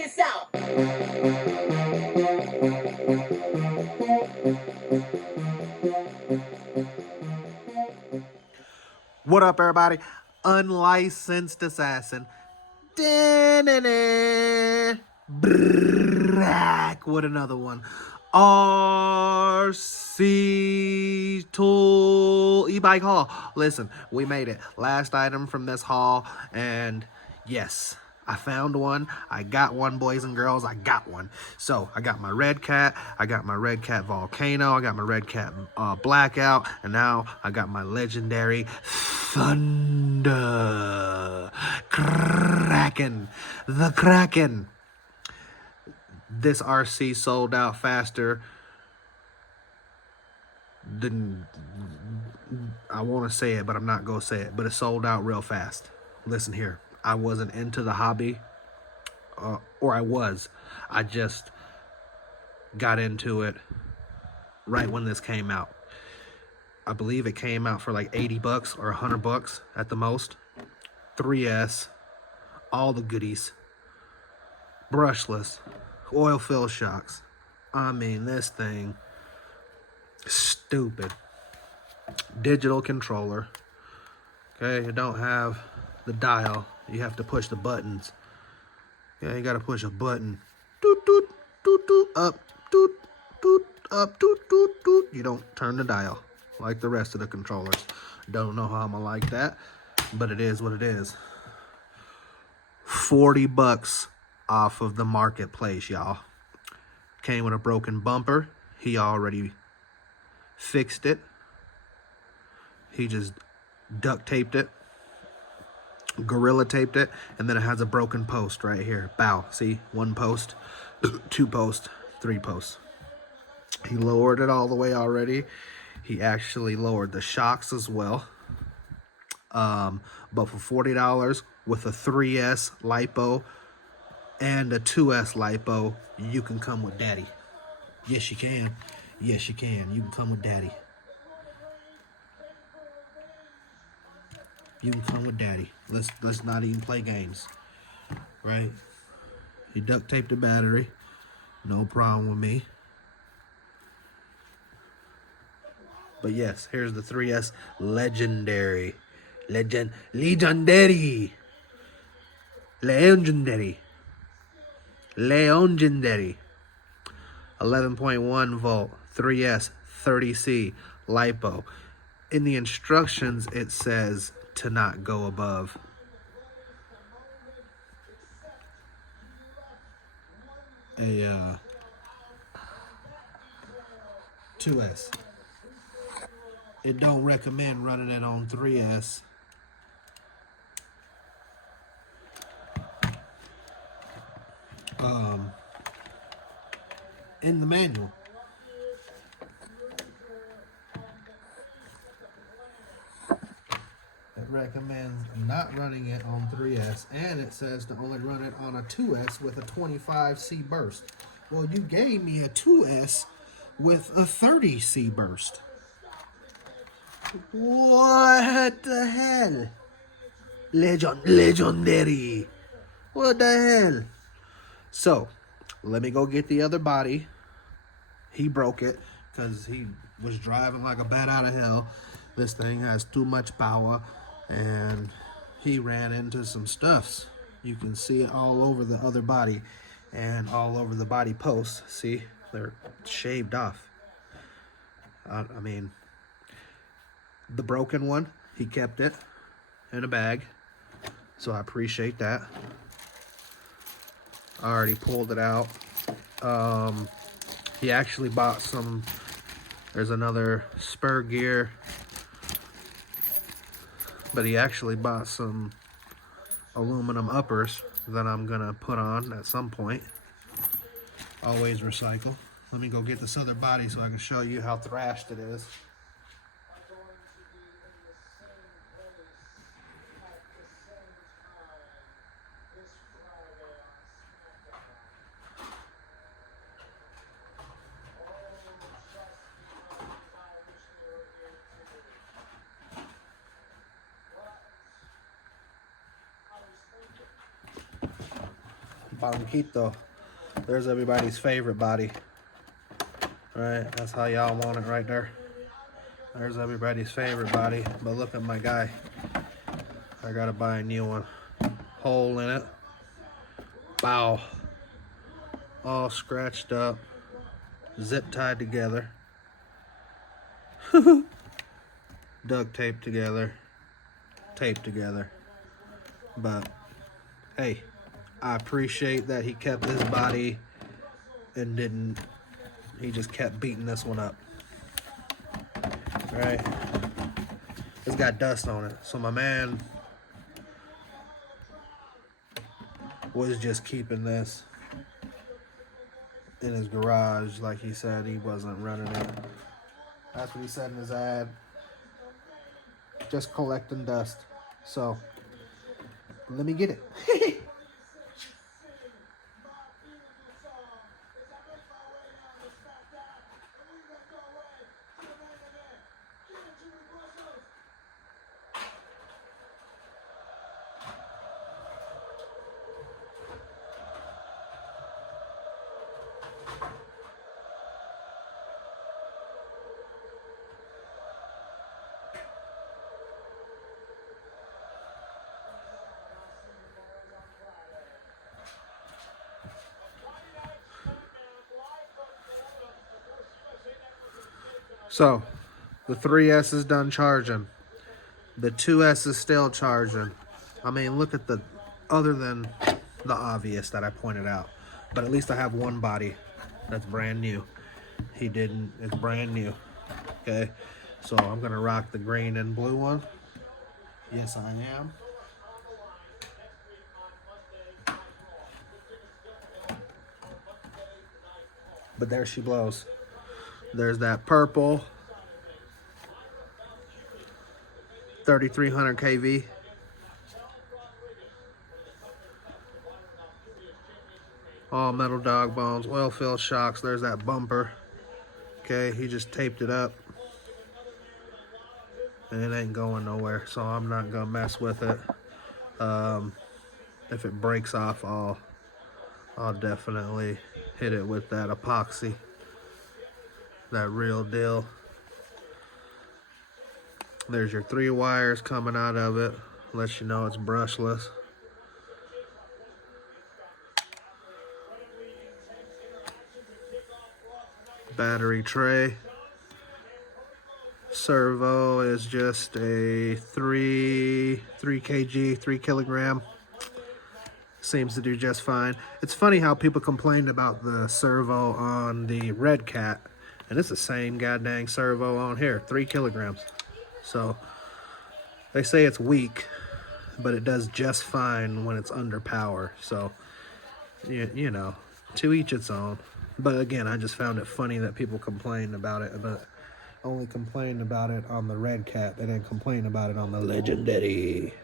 this out. What up, everybody? Unlicensed assassin. Back with another one. RC Tool e-bike haul. Listen, we made it. Last item from this haul, and yes, I found one. I got one, boys and girls. I got one. So I got my Red Cat. I got my Red Cat Volcano. I got my Red Cat Blackout. And now I got my Legendary Thunder Kraken. The Kraken. This RC sold out faster than I want to say it, but I'm not going to say it. But it sold out real fast. Listen here. I wasn't into the hobby. Or I was. I just got into it right when this came out. I believe it came out for like 80 bucks or 100 bucks at the most. 3S, all the goodies. Brushless, oil fill shocks. I mean, this thing, stupid. Digital controller. Okay, you don't have the dial. You have to push the buttons. Yeah, you gotta push a button. Doot, doot, doot, doot, up, doot, doot, up, doot, doot, doot. You don't turn the dial like the rest of the controllers. Don't know how I'm gonna like that, but it is what it is. 40 bucks off of the marketplace, y'all. Came with a broken bumper. He already fixed it. He just duct taped it. Gorilla taped it, and then it has a broken post right here. Bow. See? 1 post, 2 posts, 3 posts. He lowered it all the way already. He actually lowered the shocks as well. But for $40 with a 3S lipo and a 2S lipo, you can come with daddy. Yes, you can. Yes, you can. You can come with daddy. You can come with daddy. Let's not even play games. Right? He duct taped the battery. No problem with me. But yes, here's the 3S Legendary. Legendary. 11.1 volt, 3S, 30C, lipo. In the instructions, it says to not go above a 2S. It don't recommend running it on 3S. In the manual. It recommends not running it on 3S, and it says to only run it on a 2S with a 25C burst. Well, you gave me a 2S with a 30C burst. What the hell? Legendary. What the hell? So, let me go get the other body. He broke it because he was driving like a bat out of hell. This thing has too much power, and he ran into some stuffs. You can see it all over the other body and all over the body posts. See, they're shaved off. I mean, the broken one, he kept it in a bag, so I appreciate that. I already pulled it out. He actually bought some. There's another spur gear, but he actually bought some aluminum uppers that I'm gonna put on at some point. Always recycle. Let me go get this other body so I can show you how thrashed it is. Banquito. There's everybody's favorite body. Right? That's how y'all want it right there. There's everybody's favorite body. But look at my guy. I gotta buy a new one. Hole in it. Bow. All scratched up. Zip tied together. Duct taped together. Taped together. But hey, I appreciate that he kept his body and didn't, he just kept beating this one up. Right? It's got dust on it. So my man was just keeping this in his garage, like he said he wasn't running it. That's what he said in his ad. Just collecting dust. So let me get it. So the 3S is done charging. The 2S is still charging. I mean, look at the, other than the obvious that I pointed out. But at least I have one body that's brand new. He didn't, it's brand new. Okay, so I'm gonna rock the green and blue one. Yes, I am. But there she blows. There's that purple 3300 kV. All metal dog bones, oil-filled shocks. There's that bumper. Okay, he just taped it up. And it ain't going nowhere, so I'm not gonna mess with it. If it breaks off, I'll definitely hit it with that epoxy. That real deal. There's your 3 wires coming out of it. Lets you know it's brushless. Battery tray. Servo is just a 3 kg, 3 kilogram. Seems to do just fine. It's funny how people complained about the servo on the Red Cat, and it's the same goddamn servo on here, 3 kilograms. So they say it's weak, but it does just fine when it's under power. So you know, to each its own. But again, I just found it funny that people complained about it, but only complained about it on the Red Cat. They didn't complain about it on the Laegendary.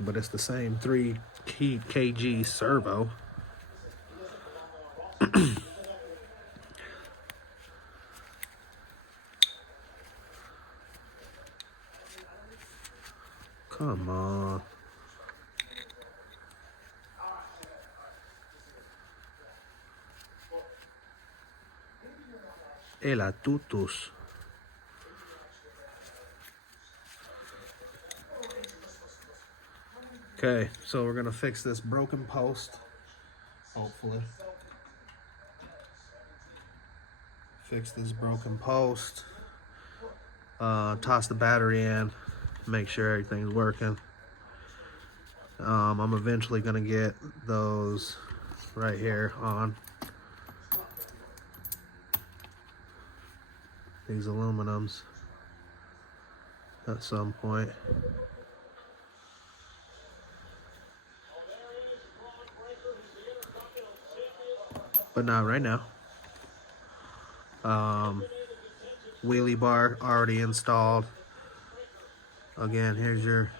But it's the same 3 kg servo. Come on. Ela tutus. Okay, so we're gonna fix this broken post, hopefully. Fix this broken post. Toss the battery in, make sure everything's working. I'm eventually gonna get those right here on. These aluminums at some point. But not right now. Wheelie bar already installed. Again, here's your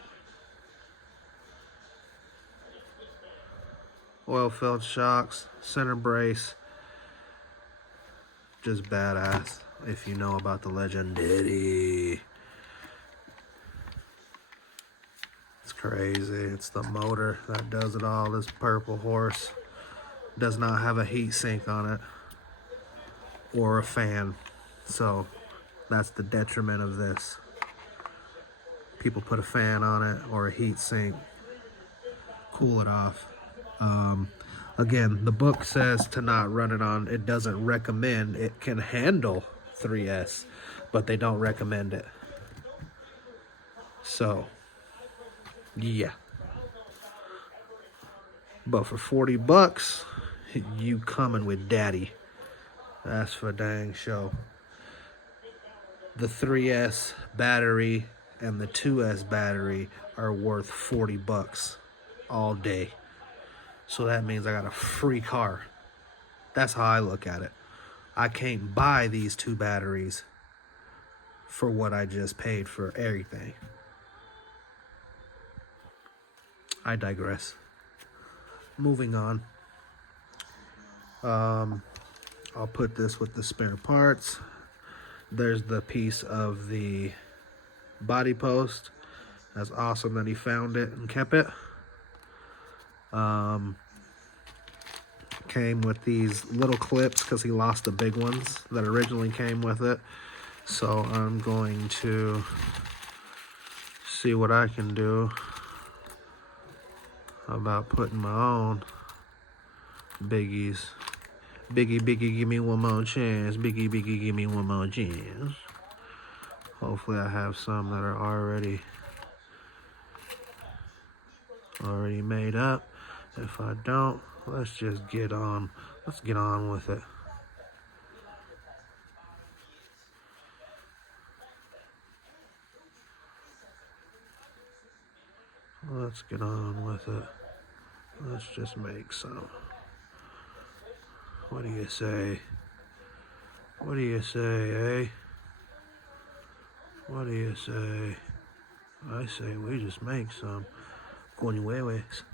oil-filled shocks, center brace. Just badass if you know about the Laegendary. It's crazy. crazy. It's the motor that does it all. This purple horse does not have a heat sink on it or a fan. So that's the detriment of this. People put a fan on it or a heat sink, cool it off. Again, the book says to not run it on. It doesn't recommend. It can handle 3S, but they don't recommend it. So, yeah. But for 40 bucks, you coming with daddy. That's for dang show. The 3S battery and the 2S battery are worth 40 bucks all day. So that means I got a free car. That's how I look at it. I can't buy these 2 batteries for what I just paid for everything. I digress. Moving on. I'll put this with the spare parts. There's the piece of the body post. That's awesome that he found it and kept it. Came with these little clips because he lost the big ones that originally came with it. So I'm going to see what I can do about putting my own biggies. Biggie, give me one more chance. Biggie, give me one more chance. Hopefully I have some that are already made up. If I don't, let's just get on. Let's get on with it. Let's get on with it. Let's just make some. What do you say? What do you say, eh? What do you say? I say we just make some coñuelos.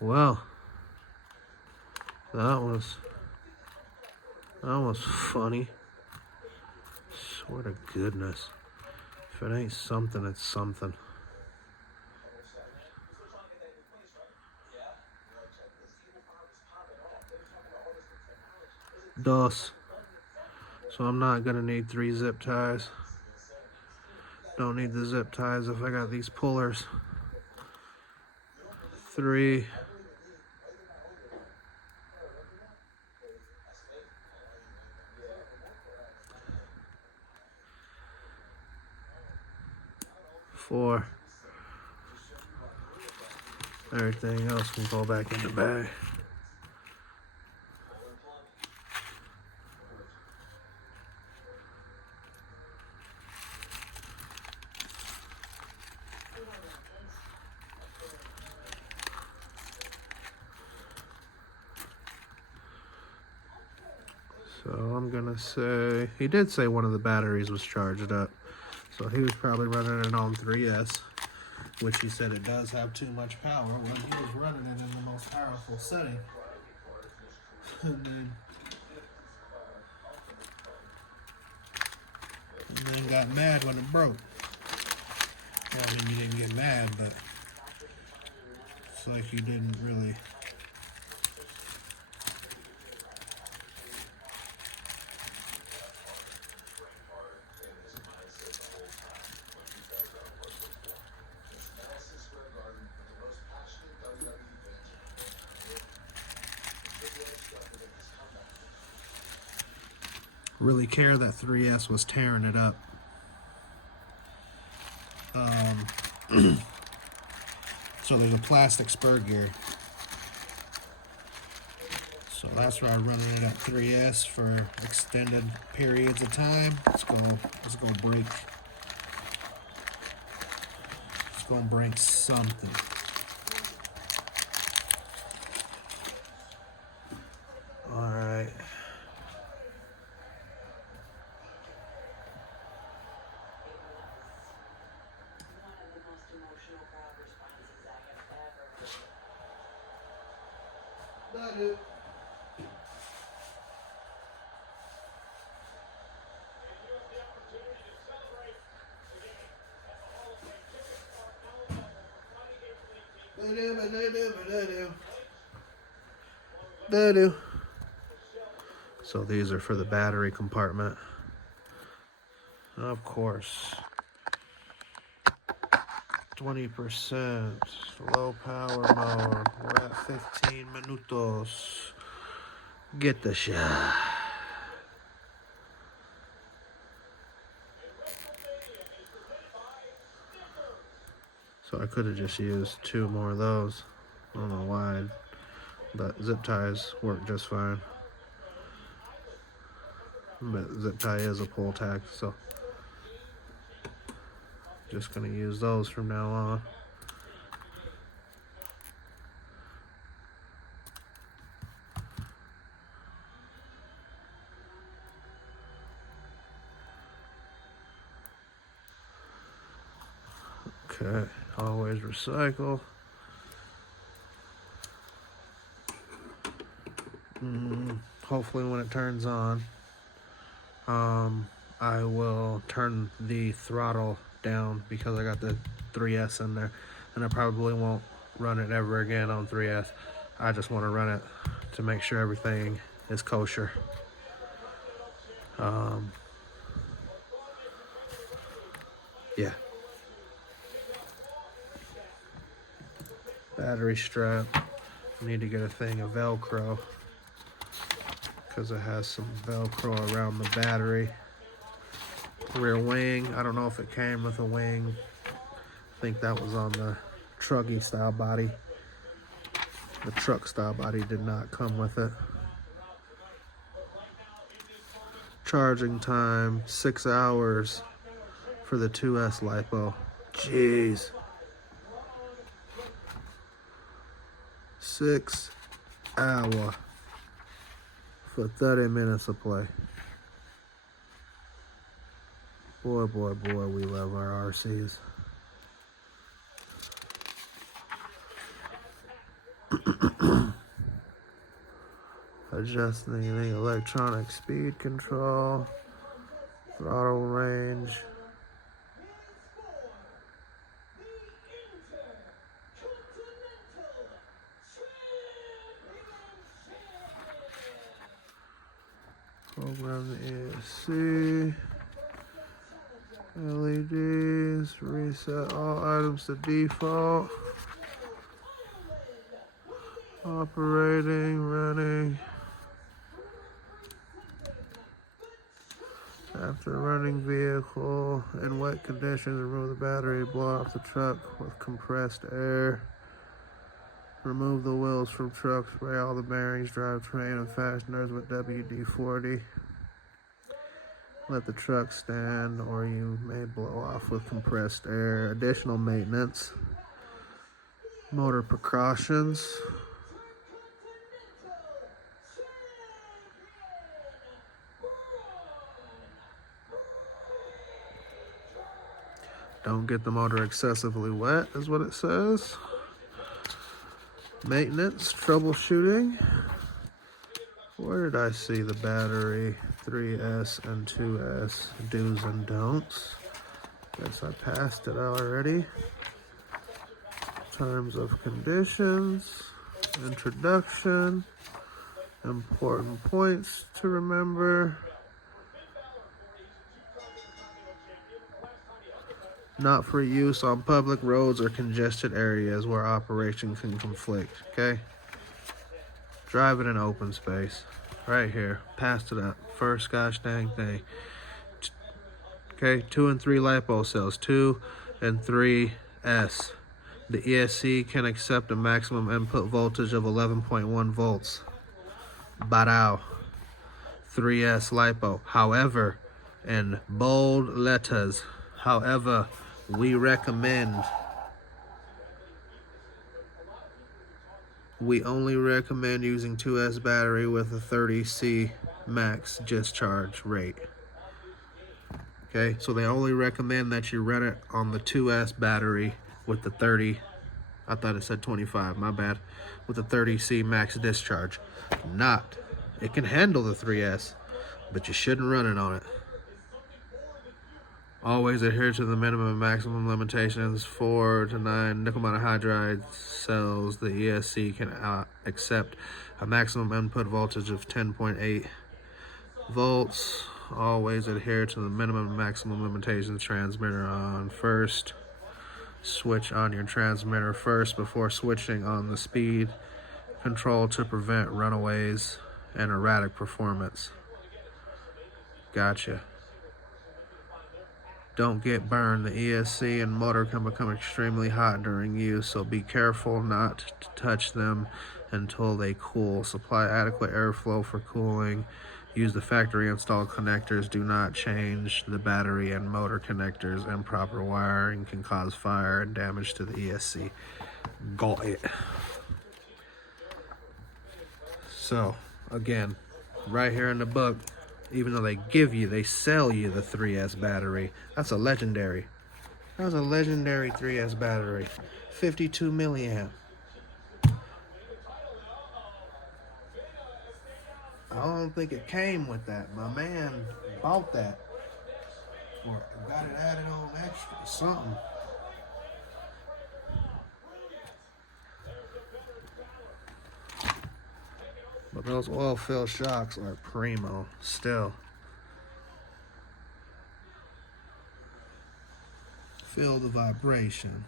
Well, that was funny. Swear to goodness. If it ain't something, it's something. Dos. So I'm not gonna need 3 zip ties. Don't need the zip ties if I got these pullers. 3. 4. Everything else can go back in the bag. So I'm gonna say, he did say one of the batteries was charged up. So he was probably running it on 3S, which he said it does have too much power when he was running it in the most powerful setting. and then got mad when it broke. Well, I mean, you didn't get mad, but it's like you didn't really. Really care that 3S was tearing it up. So there's a plastic spur gear. So that's why I'm running it at 3S for extended periods of time. Let's go break. It's gonna break something. That is. So these are for the battery compartment. Of course. 20%. Low power mode. We're at 15 minutos. Get the shot. So I could have just used 2 more of those. I don't know why, but zip ties work just fine. But zip tie is a pull tag, so just gonna use those from now on. Okay, always recycle. Hopefully when it turns on, I will turn the throttle down because I got the 3S in there, and I probably won't run it ever again on 3S. I just want to run it to make sure everything is kosher. Yeah. Battery strap. I need to get a thing of Velcro because it has some Velcro around the battery. Rear wing, I don't know if it came with a wing. I think that was on the Truggy style body. The truck style body did not come with it. Charging time, 6 hours for the 2S LiPo. Jeez. 6 hours for 30 minutes of play. Boy, boy, boy, we love our RCs. Adjusting the electronic speed control, throttle range. Program the ESC. LEDs, reset all items to default. Operating, running. After running vehicle in wet conditions, remove the battery, blow off the truck with compressed air. Remove the wheels from truck, spray all the bearings, drivetrain, and fasteners with WD-40. Let the truck stand, or you may blow off with compressed air. Additional maintenance. Motor precautions. Don't get the motor excessively wet, is what it says. Maintenance, troubleshooting. Where did I see the battery? 3S and 2S, do's and don'ts. Guess I passed it already. Terms of conditions, introduction, important points to remember. Not for use on public roads or congested areas where operation can conflict, okay? Drive it in open space. Right here. Passed it up. First gosh dang thing. Okay, 2 and 3 LiPo cells. 2 and 3S. The ESC can accept a maximum input voltage of 11.1 volts. Barao. 3S LiPo. However, in bold letters, however, we only recommend using 2S battery with a 30C max discharge rate. Okay, so they only recommend that you run it on the 2S battery with the 30. I thought it said 25, my bad. With the 30C max discharge. Not. It can handle the 3S, but you shouldn't run it on it. Always adhere to the minimum and maximum limitations. 4 to 9 nickel monohydride cells. The ESC can accept a maximum input voltage of 10.8 volts. Always adhere to the minimum and maximum limitations. Transmitter on first. Switch on your transmitter first before switching on the speed control to prevent runaways and erratic performance. Gotcha. Don't get burned. The ESC and motor can become extremely hot during use, so be careful not to touch them until they cool. Supply adequate airflow for cooling. Use the factory installed connectors. Do not change the battery and motor connectors. Improper wiring can cause fire and damage to the ESC. Got it. So, again, right here in the book, even though they sell you the 3S battery. That's a Laegendary. That was a Laegendary 3S battery. 52 milliamp. I don't think it came with that. My man bought that. Or got it added on extra. Something. But those oil-filled shocks are primo still. Feel the vibration.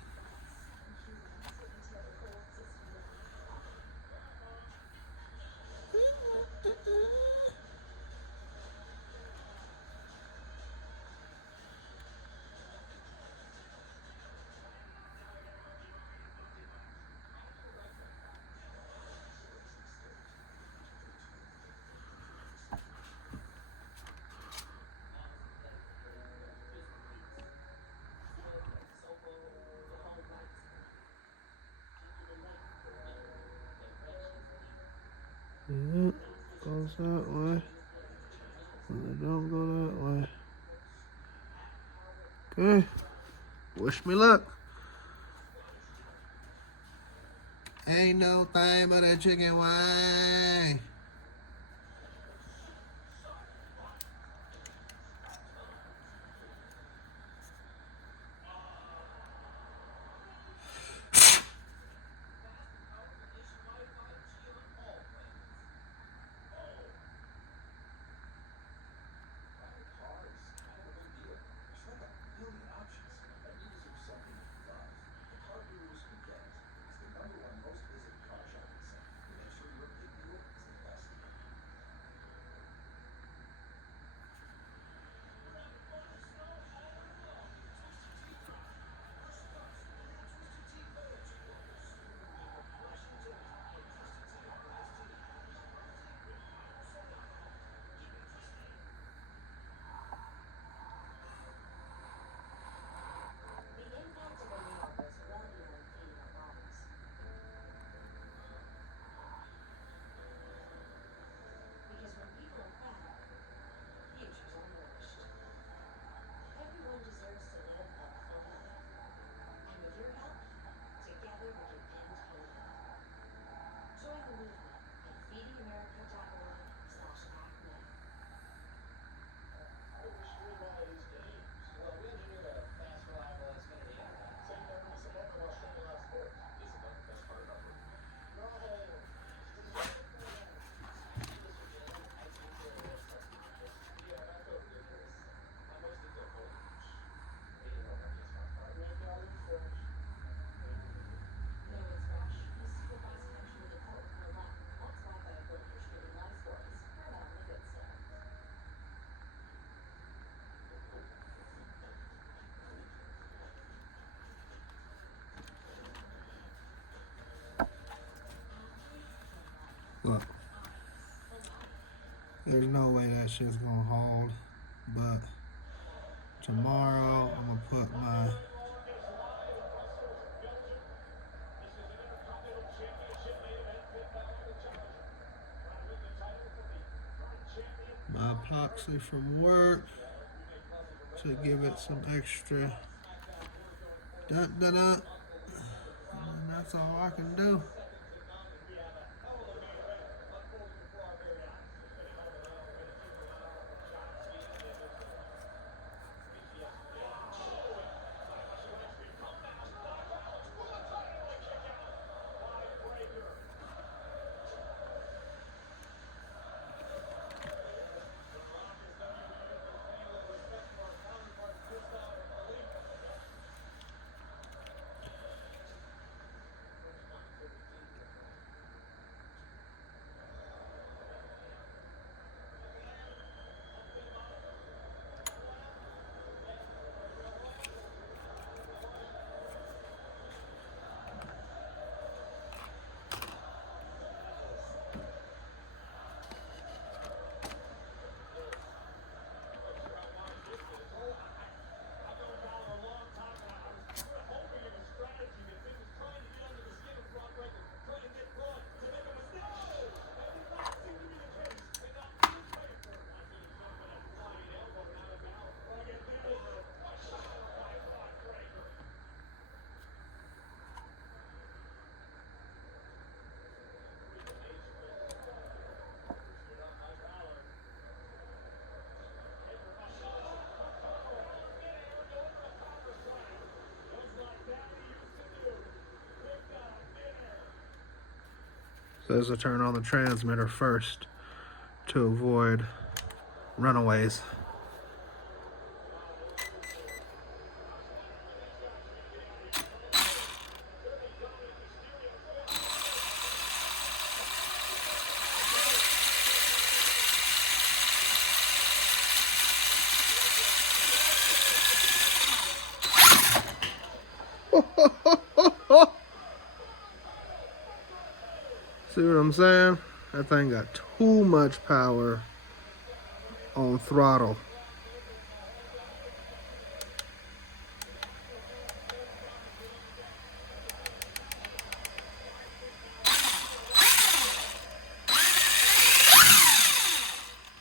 Yep, goes that way. It don't go that way. Okay. Wish me luck. Ain't no thing but a chicken wing. Look, there's no way that shit's gonna hold, but tomorrow I'm gonna put my epoxy from work to give it some extra dun-dun-dun. That's all I can do. Says to turn on the transmitter first to avoid runaways. See what I'm saying? That thing got too much power on throttle.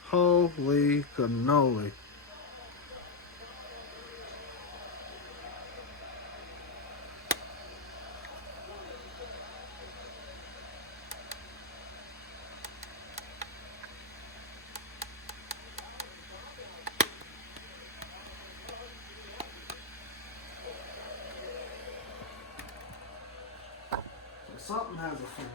Holy cannoli. Something has a fan.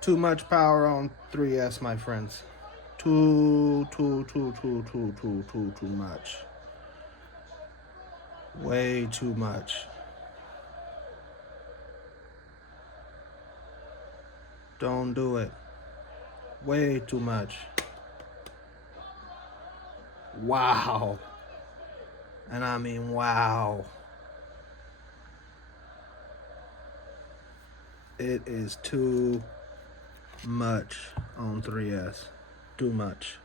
Too much power on 3S, my friends. Too much. Way too much. Don't do it. Way too much. Wow. And I mean, wow. It is too much on 3S. too much.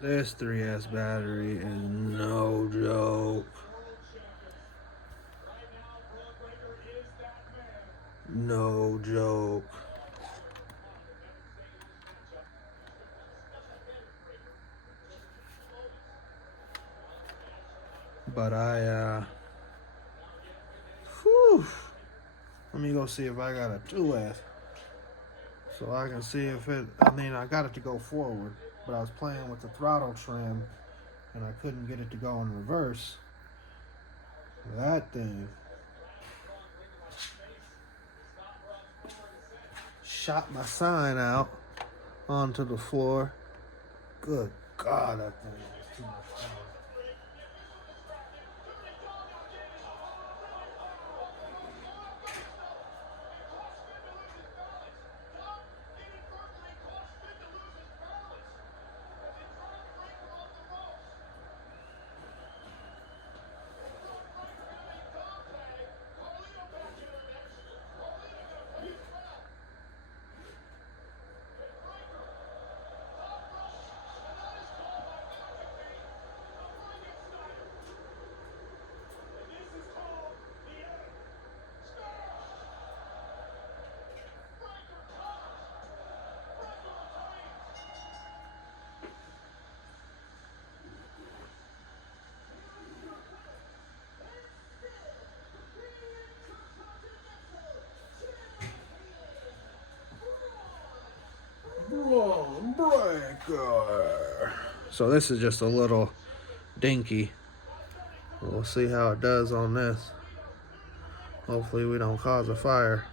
This 3S battery is no joke. No joke. But whew, let me go see if I got a 2S. So I can see if it, I got it to go forward, but I was playing with the throttle trim and I couldn't get it to go in reverse. That thing shot my sign out onto the floor. Good God, that thing was too much power. Breaker. So this is just a little dinky. We'll see how it does on this. Hopefully we don't cause a fire.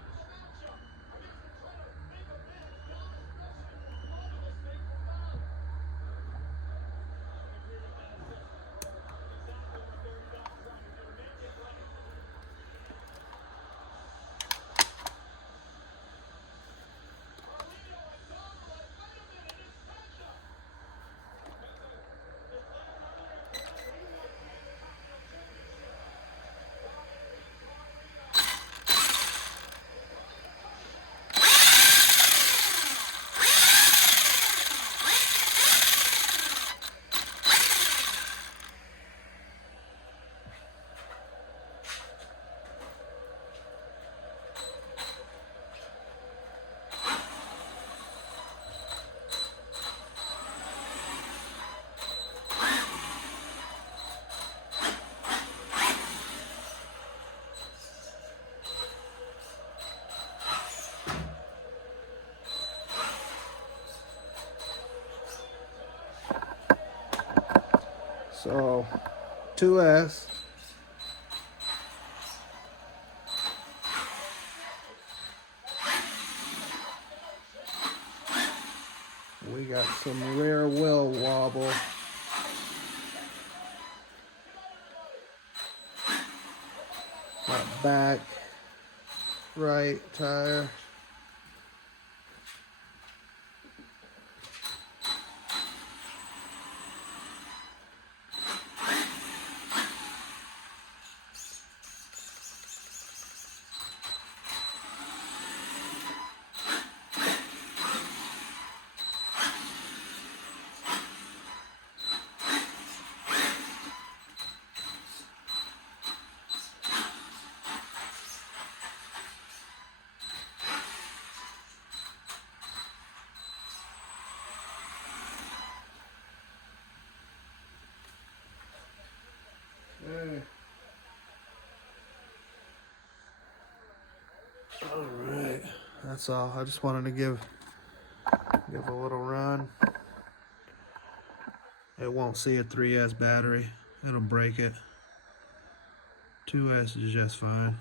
So 2S. We got some rear wheel wobble. Got back right tire. All right, that's all. I just wanted to give a little run. It won't see a 3S battery. It'll break it. 2S is just fine.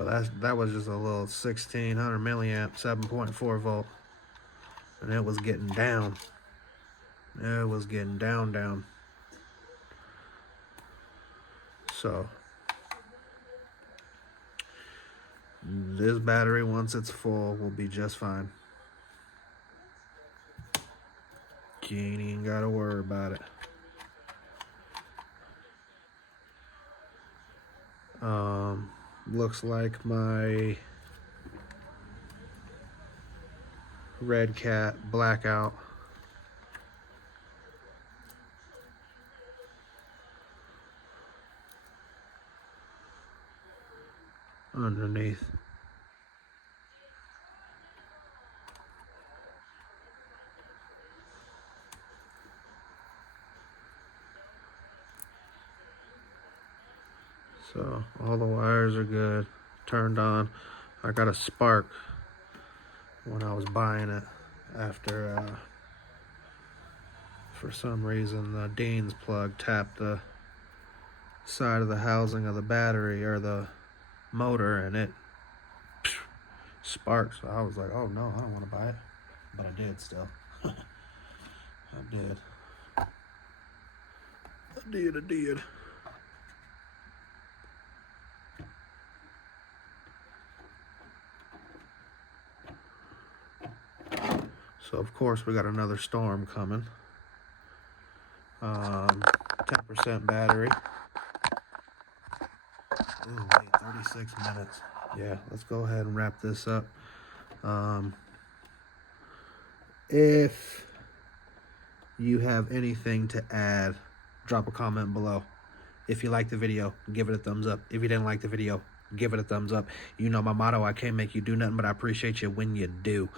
But that was just a little 1600 milliamp, 7.4 volt. And it was getting down. It was getting down. So this battery, once it's full, will be just fine. You ain't even gotta worry about it. Looks like my Red Cat blackout underneath. So all the wires are good, turned on. I got a spark when I was buying it after for some reason the Dean's plug tapped the side of the housing of the battery or the motor, and it sparked. So I was like, oh no, I don't want to buy it, but I did still. I did. So of course we got another storm coming. 10% battery. Ooh, wait, 36 minutes. Yeah, let's go ahead and wrap this up. If you have anything to add, drop a comment below. If you liked the video, give it a thumbs up. If you didn't like the video, give it a thumbs up. You know my motto, I can't make you do nothing, but I appreciate you when you do.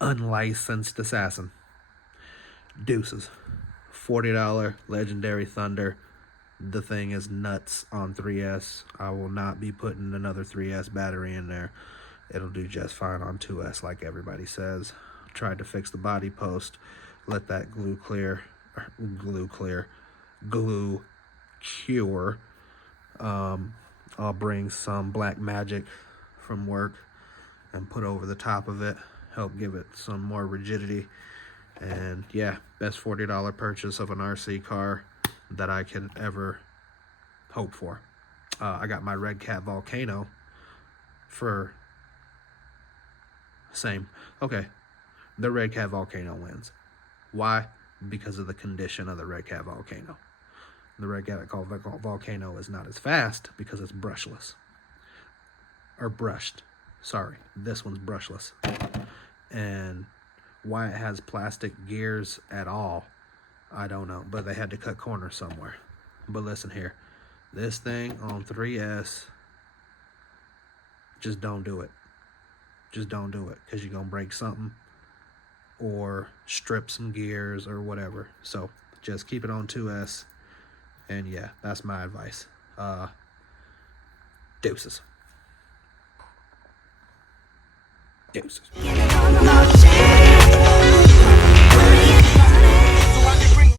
Unlicensed assassin. Deuces. $40 Legendary Thunder. The thing is nuts on 3S. I will not be putting another 3S battery in there. It'll do just fine on 2S like everybody says. Tried to fix the body post. Let that glue cure. I'll bring some black magic from work and put over the top of it. Help give it some more rigidity. And yeah, best $40 purchase of an RC car that I can ever hope for. I got my Red Cat Volcano for same. Okay, the Red Cat Volcano wins. Why? Because of the condition of the Red Cat Volcano. The Red Cat Volcano is not as fast because it's brushless. Or brushed. Sorry, this one's brushless. And why it has plastic gears at all, I don't know. But they had to cut corners somewhere. But listen here. This thing on 3S, just don't do it. Just don't do it. Because you're going to break something. Or strip some gears or whatever. So just keep it on 2S. And yeah, that's my advice. Deuces.